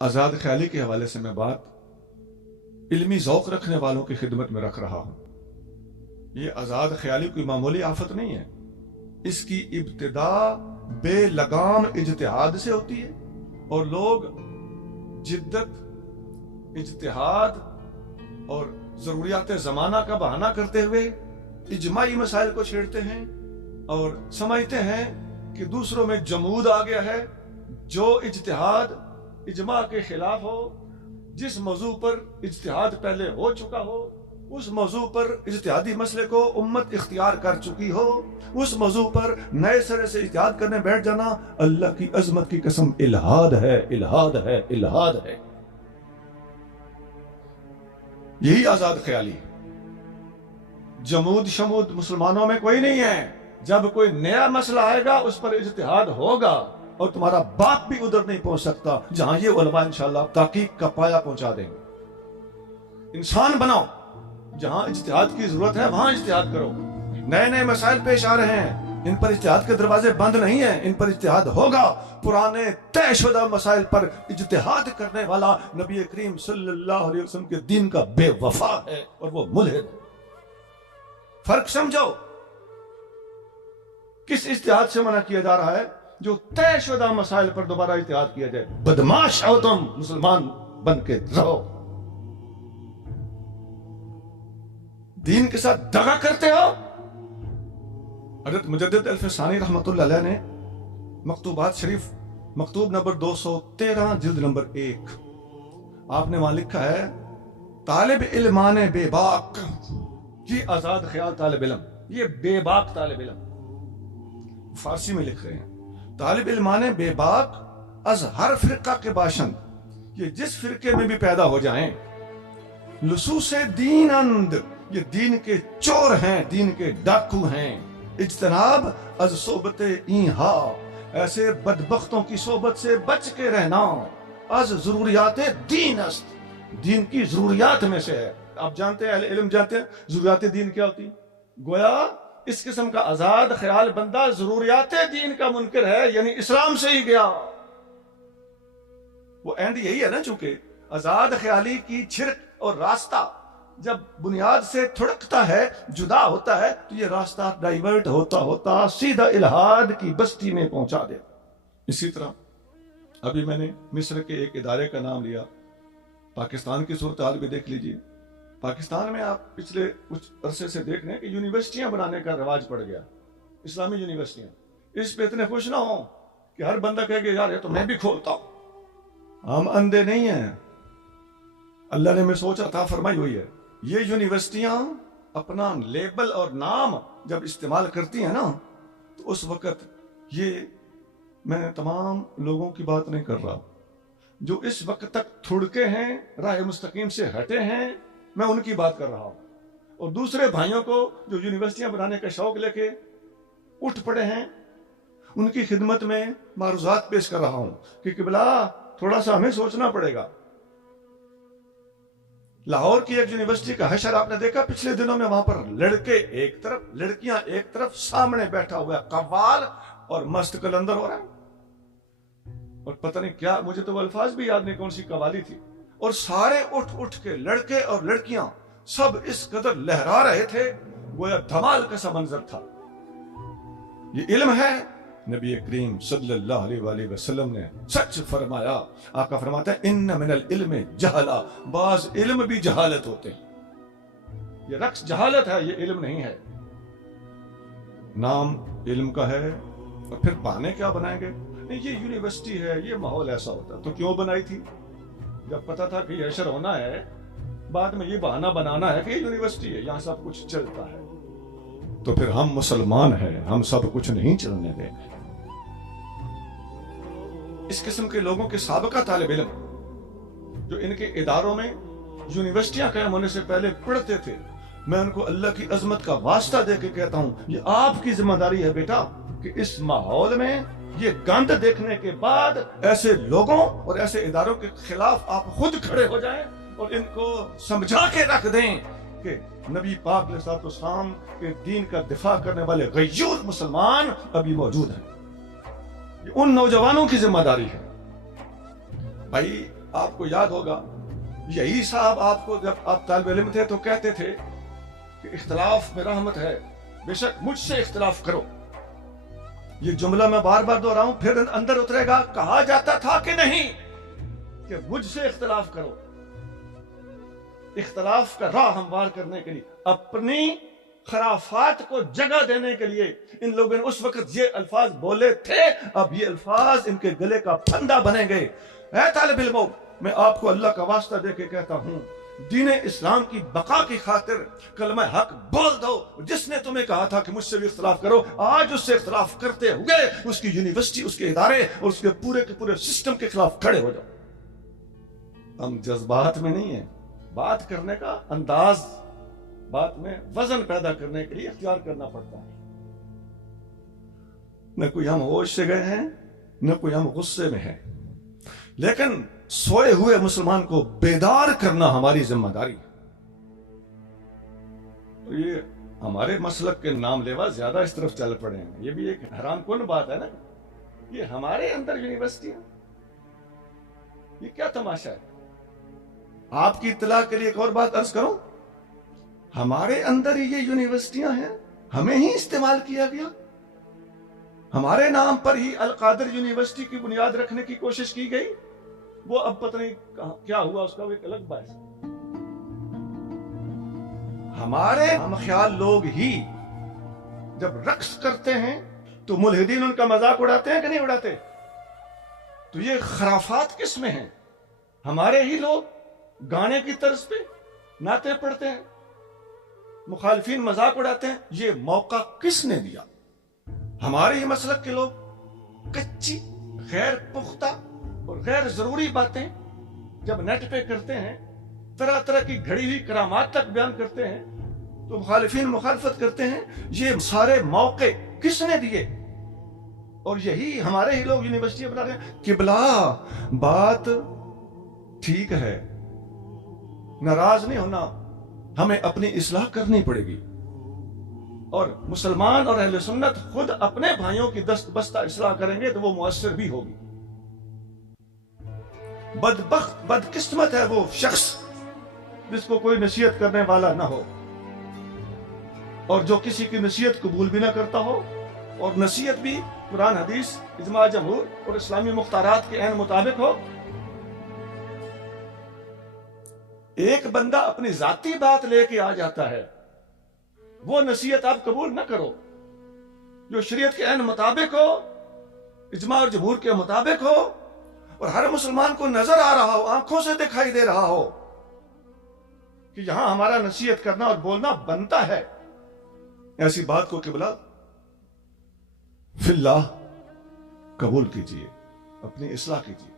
आजाद ख्याली के हवाले से मैं बात इल्मी ज़ौक़ रखने वालों की खिदमत में रख रहा हूं। ये आजाद ख्याली कोई मामूली आफत नहीं है। इसकी इब्तिदा बेलगाम इज्तिहाद से होती है और लोग जिद्दत, इज्तिहाद और ज़रूरियात ज़माना का बहाना करते हुए इजमाई मसाइल को छेड़ते हैं और समझते हैं कि दूसरों में जमूद आ गया है। जो इज्तिहाद इजमा के खिलाफ हो, जिस मौजू पर इज्तिहाद पहले हो चुका हो, उस मौजू पर इज्तिहादी मसले को उम्मत इख्तियार कर चुकी हो, उस मौजू पर नए सिरे से इज्तिहाद करने बैठ जाना, अल्लाह की अजमत की कसम इल्हाद है, इल्हाद है, इल्हाद है। यही आजाद ख्याली है। जमूद शमूद मुसलमानों में कोई नहीं है। जब कोई नया मसला आएगा उस पर इज्तिहाद होगा और तुम्हारा बाप भी उधर नहीं पहुंच सकता जहां ये उलमा इंशाअल्लाह तहकीक का पाया पहुंचा देंगे। इंसान बनाओ, जहां इज्तिहाद की जरूरत है वहां इज्तिहाद करो। नए नए मसाइल पेश आ रहे हैं, इन पर इज्तिहाद के दरवाजे बंद नहीं है, इन पर इज्तिहाद होगा। पुराने तयशुदा मसाइल पर इज्तिहाद करने वाला नबी करीम सल्लल्लाहु अलैहि वसल्लम के दीन का बेवफा है और वो मुल्हिद है। फर्क समझो, किस इज्तिहाद से मना किया जा रहा है? जो तयशुदा मसाइल पर दोबारा इज्तिहाद किया जाए। बदमाश हो तुम, मुसलमान बन के रहो। दीन के साथ दगा करते हो। हज़रत मुजद्दिद अल-फ़सानी रहमतुल्लाह अलैह ने मकतूबात शरीफ मकतूब नंबर 213 जिल्द नंबर 1, आपने वहां लिखा है, तालिब इल्मान बेबाक, ये आजाद ख्याल तालिब इल्म, ये बेबाक तालिब इल्म। फारसी में लिख रहे हैं, तालिब इल्मान बेबाक अज हर फिरका के बाशंद, ये जिस फिरके में भी पैदा हो जाएं, लुसूसे दीन अंद, ये दीन के चोर हैं, दीन के डाकू हैं। इज्तनाब अज सोबत ईहा, ऐसे बदबख्तों की सोबत से बच के रहना। अज जरूरियात दीन अस्त, दीन की जरूरियात में से है। आप जानते हैं, अहले इल्म जानते हैं जरूरियात दीन क्या होती। गोया इस किस्म का आजाद ख्याल बंदा जरूरियात दीन का मुनकर है, यानी इस्लाम से ही गया। वो एंड यही है ना, चूंकि आजाद ख्याली की छिरक और रास्ता जब बुनियाद से थुड़कता है, जुदा होता है, तो ये रास्ता डाइवर्ट होता होता सीधा इल्हाद की बस्ती में पहुंचा दे। इसी तरह अभी मैंने मिस्र के एक इदारे का नाम लिया, पाकिस्तान की सूरत हाल भी देख लीजिए। पाकिस्तान में आप पिछले कुछ अरसे से देख रहे हैं कि यूनिवर्सिटियां बनाने का रिवाज पड़ गया, इस्लामी यूनिवर्सिटियां। इस पे इतने खुश ना हो कि हर बंदा कहे यार ये तो मैं भी खोलता हूं। हम अंधे नहीं हैं, अल्लाह ने मैं सोचा था फरमाई हुई है। ये यूनिवर्सिटियां अपना लेबल और नाम जब इस्तेमाल करती हैं ना, तो उस वक्त ये, मैं तमाम लोगों की बात नहीं कर रहा जो इस वक्त तक थुड़के हैं, राह मुस्तकीम से हटे हैं, मैं उनकी बात कर रहा हूं। और दूसरे भाइयों को जो यूनिवर्सिटियां बनाने का शौक लेके उठ पड़े हैं, उनकी खिदमत में मारूजात पेश कर रहा हूं कि किबला थोड़ा सा हमें सोचना पड़ेगा। लाहौर की एक यूनिवर्सिटी का हशर आपने देखा पिछले दिनों में, वहां पर लड़के एक तरफ, लड़कियां एक तरफ, सामने बैठा हुआ है कव्वाल और मस्त कलंदर हो रहा है। और पता नहीं क्या, मुझे तो वो अल्फाज भी याद नहीं कौन सी कवाली थी। और सारे उठ उठ के लड़के और लड़कियां सब इस कदर लहरा रहे थे, गोया धमाल का सा मंजर था। ये इल्म है। नबी करीम सल्लल्लाहु अलैहि वसल्लम ने सच फरमाया, आका फरमाता है, इन्न मिनल इल्म जहला, बाज इल्म भी जहालत होते हैं। ये रक्स जहालत है, ये इल्म नहीं है। नाम इल्म का है और फिर बहाने क्या बनाएंगे? नहीं, ये यूनिवर्सिटी है, ये माहौल ऐसा होता। तो क्यों बनाई थी? जब पता था कि हशर होना है, बाद में ये बहाना बनाना है कि ये यूनिवर्सिटी है, यहां सब कुछ चलता है। तो फिर हम मुसलमान हैं, हम सब कुछ नहीं चलने देंगे। इस किस्म के लोगों के साबका तालिब इल्म जो इनके इदारों में यूनिवर्सिटियां कायम होने से पहले पढ़ते थे, मैं उनको अल्लाह की अजमत का वास्ता दे के कहता हूं, ये आपकी जिम्मेदारी है बेटा कि इस माहौल में ये गंद देखने के बाद ऐसे लोगों और ऐसे इदारों के खिलाफ आप खुद खड़े हो जाएं और इनको समझा के रख दें कि नबी पाक अलैहिस्सलाम के दीन का दिफा करने वाले गय्यूर मुसलमान अभी मौजूद हैं। ये उन नौजवानों की जिम्मेदारी है। भाई آپ کو یاد ہوگا یہی صاحب آپ کو جب آپ طالب علم تھے تو کہتے تھے کہ اختلاف میں رحمت ہے، بے شک مجھ سے اختلاف کرو. یہ جملہ میں بار بار دہراؤں پھر اندر اترے گا. کہا جاتا تھا کہ نہیں کہ مجھ سے اختلاف کرو. اختلاف کا راہ ہموار کرنے کے لیے، اپنی خرافات کو جگہ دینے کے لیے ان لوگوں نے اس وقت یہ الفاظ بولے تھے. اب یہ الفاظ ان کے گلے کا پھندا بنے گئے. اے طالب علموں، میں آپ کو اللہ کا واسطہ دے کے کہتا ہوں، دین اسلام کی بقا کی خاطر کلمہ حق بول دو. جس نے تمہیں کہا تھا کہ مجھ سے بھی اختلاف کرو، آج اس سے اختلاف کرتے ہوئے اس کی یونیورسٹی، اس کے ادارے اور اس کے پورے سسٹم کے خلاف کھڑے ہو جاؤ. ہم جذبات میں نہیں ہیں. بات کرنے کا انداز، بات میں وزن پیدا کرنے کے لیے اختیار کرنا پڑتا ہے. نہ کوئی ہم ہوش سے گئے ہیں، نہ کوئی ہم غصے میں ہیں، لیکن سوئے ہوئے مسلمان کو بیدار کرنا ہماری ذمہ داری ہے. تو یہ ہمارے مسلک کے نام لیوا زیادہ اس طرف چل پڑے ہیں. یہ بھی ایک حیران کن بات ہے نا. یہ ہمارے اندر یونیورسٹیاں، یہ کیا تماشا ہے. آپ کی اطلاع کے لیے ایک اور بات عرض کروں، ہمارے اندر ہی یہ یونیورسٹیاں ہیں، ہمیں ہی استعمال کیا گیا. ہمارے نام پر ہی القادر یونیورسٹی کی بنیاد رکھنے کی کوشش کی گئی. وہ اب پتہ نہیں کیا ہوا، اس کا وہ ایک الگ باعث. ہمارے ہم خیال لوگ ہی جب رقص کرتے ہیں تو ملحدین ان کا مذاق اڑاتے ہیں کہ نہیں اڑاتے. تو یہ خرافات کس میں ہیں؟ ہمارے ہی لوگ گانے کی طرز پہ نعتیں پڑھتے ہیں، مخالفین مذاق اڑاتے ہیں. یہ موقع کس نے دیا؟ ہمارے ہی مسلک کے لوگ کچی، غیر پختہ اور غیر ضروری باتیں جب نیٹ پہ کرتے ہیں، طرح طرح کی گھڑی ہوئی کرامات تک بیان کرتے ہیں، تو مخالفین مخالفت کرتے ہیں. یہ سارے موقع کس نے دیے؟ اور یہی ہمارے ہی لوگ یونیورسٹی بنا رہے ہیں. قبلہ بات ٹھیک ہے، ناراض نہیں ہونا، ہمیں اپنی اصلاح کرنی پڑے گی. اور مسلمان اور اہل سنت خود اپنے بھائیوں کی دست بستہ اصلاح کریں گے تو وہ مؤثر بھی ہوگی. بدبخت، بدقسمت ہے وہ شخص جس کو کوئی نصیحت کرنے والا نہ ہو، اور جو کسی کی نصیحت قبول بھی نہ کرتا ہو، اور نصیحت بھی قرآن حدیث، اجماع جمہور اور اسلامی مختارات کے عین مطابق ہو. ایک بندہ اپنی ذاتی بات لے کے آ جاتا ہے، وہ نصیحت آپ قبول نہ کرو. جو شریعت کے عین مطابق ہو، اجماع اور جمہور کے مطابق ہو، اور ہر مسلمان کو نظر آ رہا ہو، آنکھوں سے دکھائی دے رہا ہو کہ یہاں ہمارا نصیحت کرنا اور بولنا بنتا ہے، ایسی بات کو قبلہ فی اللہ قبول کیجئے، اپنی اصلاح کیجئے.